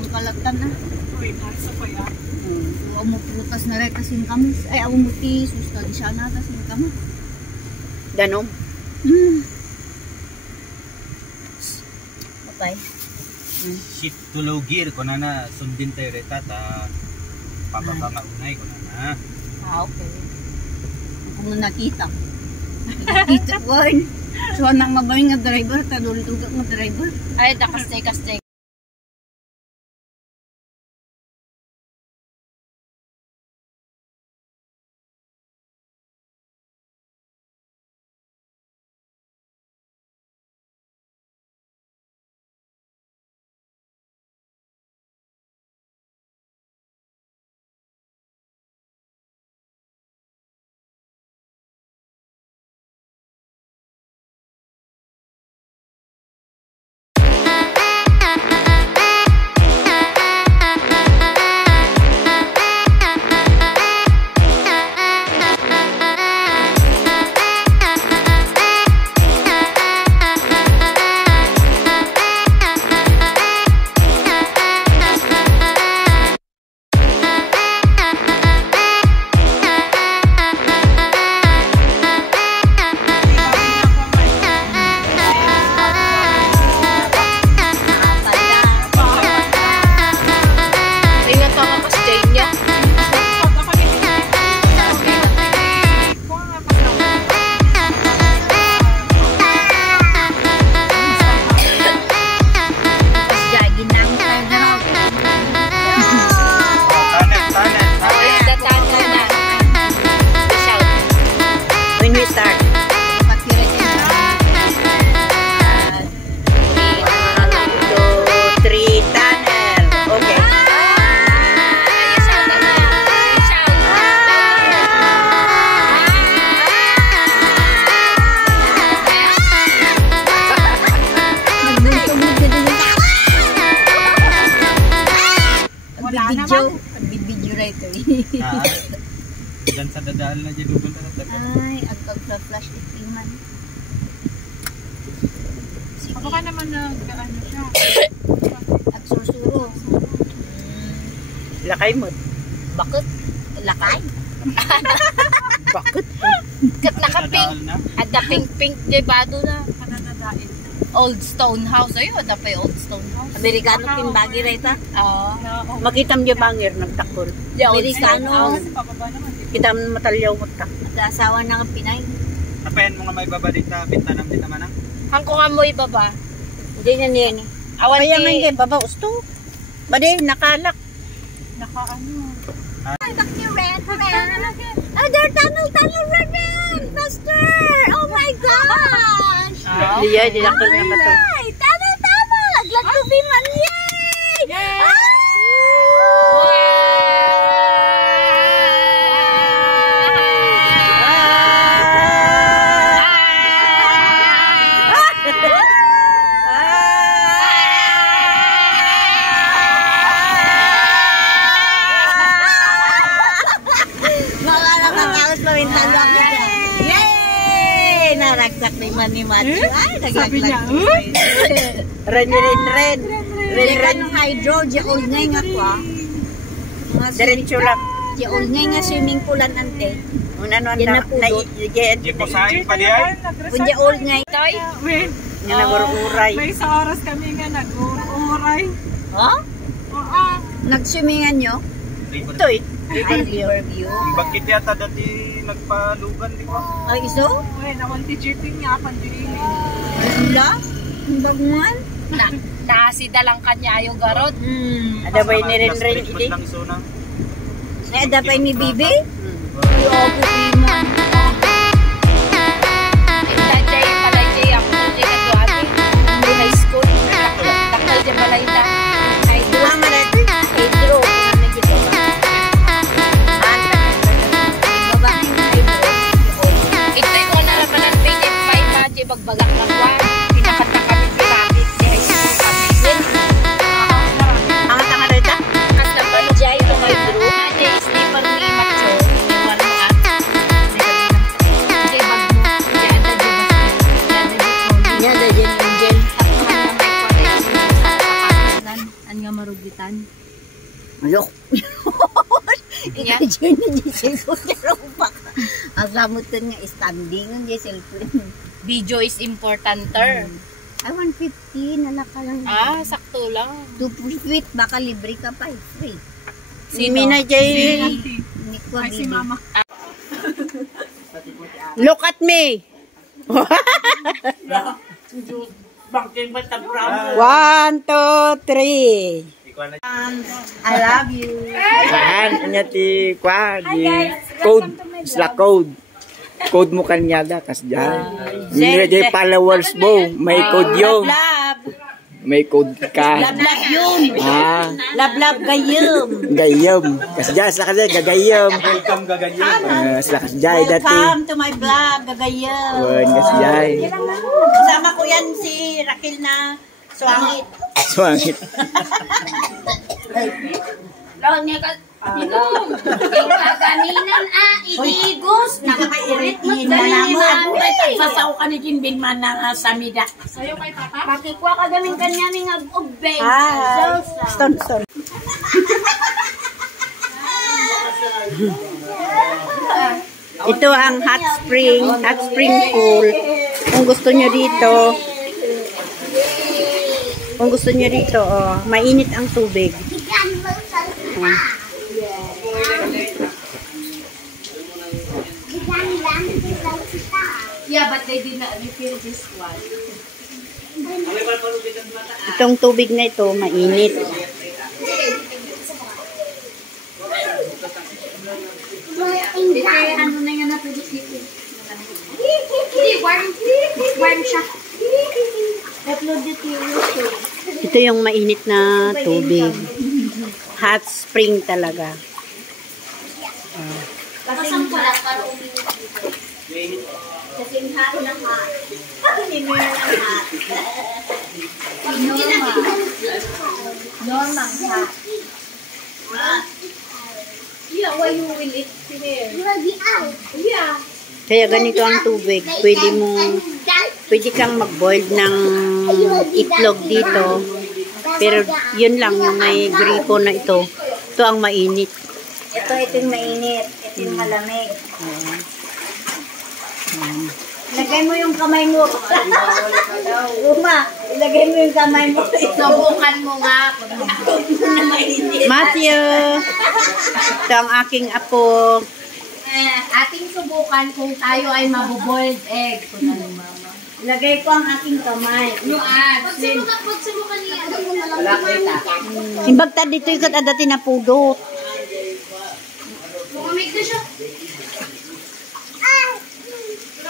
ang kalatan na. Uy, nasa pa yan. Awa mo prutas na rin kasing kamas. Ay, awa mo ti sustansya na kasing kamas. Ganom. Okay. Ship to low gear ko na sundin tayo reta ta pababa nga unay ko na. Okay. Kung nakita. Nakita ko. So, nang mabay nga driver, kadulog nga driver. Ay, nakastay-kastay. Video right away. Dan sa dadaan na dyan doon sa dadaan. Ay, agpag-flash itiman. Baka naman nag-ano siya. At susuro. Lakay mo. Bakit? Lakay? Bakit? Kat nakapink. At the pink-pink, diba doon na. Pananadain. Old Stone House. Ayun, at pa yung Old Stone House. Amerikano timbagi right ha? Oo. Makita mo yung bangir ng takol. Amerikano. Kasi pababa naman. Kita mo matalyaw mo ta. At asawa ng Pinay. Apayan mo nga may babadita, binta ng binta manang. Hangko nga mo ibaba. Hindi na niyan eh. Awan Kaya nga ti. hindi, baba usto. Bade, nakalak. Naka-ano. Ay, back to red. Other tunnel, red. Faster! Oh my gosh! Iya, dilakol na ba to? Ay, tunnel! Laglag to be man! Yay! Yay! Naragsak ni Mati. Ay, Sabi niya, Ren. Di ka nung hydro, di old ngay nga ko ah. Diretso lang. Di old ngay nga swimming poolan ante. Una no Yan na pudot. Di ko saing pa diyan. Kung di old ngay. Toy. Wait. Nga nag-uray. May sa oras kami nga nag-uray. Ha? Oo. Nag-swimmingan nyo? Ito eh. Ay, Riverview. Bakit yata dati nagpalugan, di ba? Ay, iso? Wait, nawanti jeeping nga pandiri. Wala? Ang baguan? Nasida lang kanya ayo garot. Ada ba ni Ren ini? Ay, ada pa ni Bibi? Ay, ako piman. Jay pala jay ako jay kaduabi. Di high school. Takal jay pala ita. Hydro. Hydro. Ito yung wala naman ang pinit pa imagine bagbagak ng wan. Pinakanta kami pirapit di high school kami. Ang tanga rita? Kas na ba jay ito hydro? Jay sleeper ni macho. Iwan mo ah. Di cellphone na upak. Ang lamot ko nga, standing ang di cellphone. Video is importanter. Ay, 150, nalaka lang. Ah, sakto lang. 2 sweet, baka libre ka pa, free. Sino? Mina Jay. Hindi ko Ay, si bili. mama. Look at me. 1, 2, 3. I love you. Yan, kanya ti kwa, di code, sila code. Code mo kanya kas dyan. Hindi di followers mo, may code yun. May code ka. Love yun. Ah, Love gayum. gayam. Kas dyan, sila kasi gagayam. Welcome gaganyan. Sila kas dyan, dati. Welcome to my vlog, gagayum. Wan, kas dyan. Kasama ko yan si Raquel na swangit. Swangit. Lawan niya ka. Inom. Kagaminan idigos. Nakapairit mo. Sasaw ka ni Jinbin man na samida. Sa'yo kay Papa? Pakikuha ka gamin kanya ng ag-ubeng. Hi. Stone. Ito ang hot spring pool. Kung gusto nyo dito, oh, mainit ang tubig. Yeah, but they did not refill this one. Itong tubig na ito, mainit. Ano na nga natulog dito? Hindi, warm siya. Upload dito yung YouTube. Ito yung mainit na tubig. Hot spring talaga. Kasang pala para umiinit dito. Kasi yung hot na hot. Normal hot. Yeah, why you will eat here? Yeah. Kaya ganito ang tubig. Pwede kang mag-boil ng itlog dito. Pero yun lang, yung may gripo na ito. Ito ang mainit. Ito yung mainit. Ito yung malamig. Ilagay mo yung kamay mo. Uma, ilagay mo yung kamay mo. Subukan mo nga. Matthew! Ito ang aking apo. Ating subukan kung tayo ay mabuboiled egg. Kung ano, mama. Ilagay ko ang aking kamay. No, pagsubukan niya. Wala kita. Imbagta dito yung katadati na pudot. Bumamig na siya.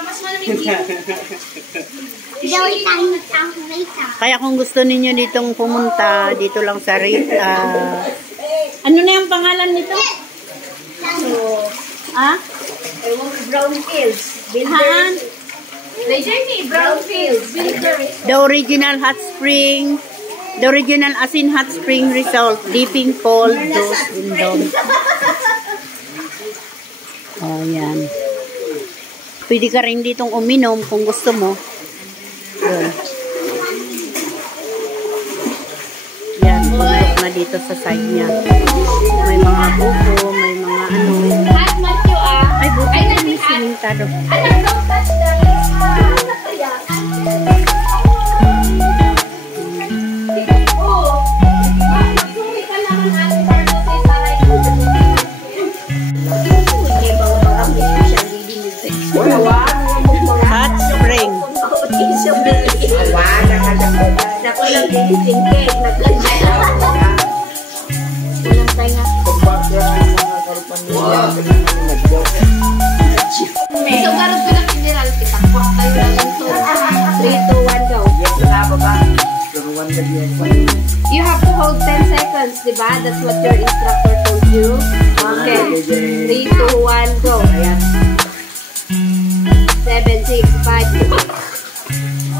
Mas malamig dito. Kaya kung gusto ninyo ditong pumunta, dito lang sa ano na yung pangalan nito? Brown Hills. Haan? Brownfield. The original hot spring. The original asin hot spring result. Dipping cold dose indom. Oh, yan. Pwede ka rin ditong uminom kung gusto mo. Yan. Yan, bundok na dito sa side niya. May mga buko, may mga ano. At Matthew, Ay, buko na may simintado. anak, don't touch the Hot spring. So, karoon ko ng general kita. Tayo lang ito. 3, 2, 1, go. You have to hold 10 seconds, diba? That's what your instructor told you. Okay. 3, 2, 1, go. 7, 6, 5,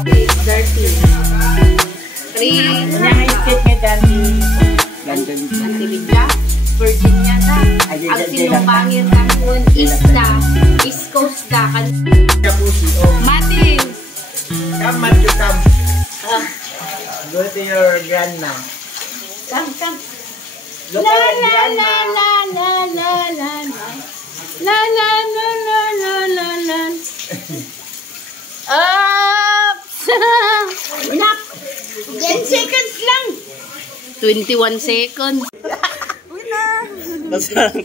6, 13. 3, Antividya, Virginia na. Ang sinumangin kahon is East Coast da. Matin! Come, Matthew, come. Go to your grandma. Come. Look La at la grandma. la la la la la. La la la la la la la. Oops! 10 seconds lang. 21 seconds.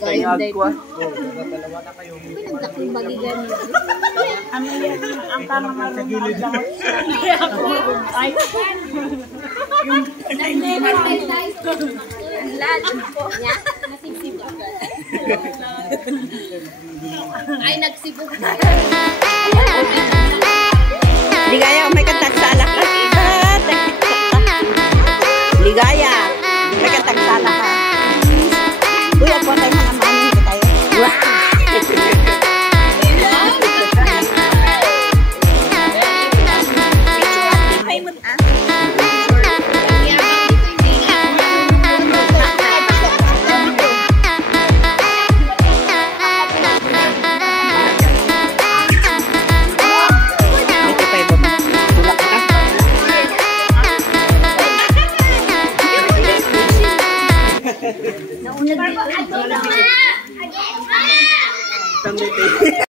Kaya agwa. Ay, nagsibog. Ligaya, may katagsala ka. Ligaya, may katagsala ka. Uy, ako tayo mga manin ko tayo. Naunag dito.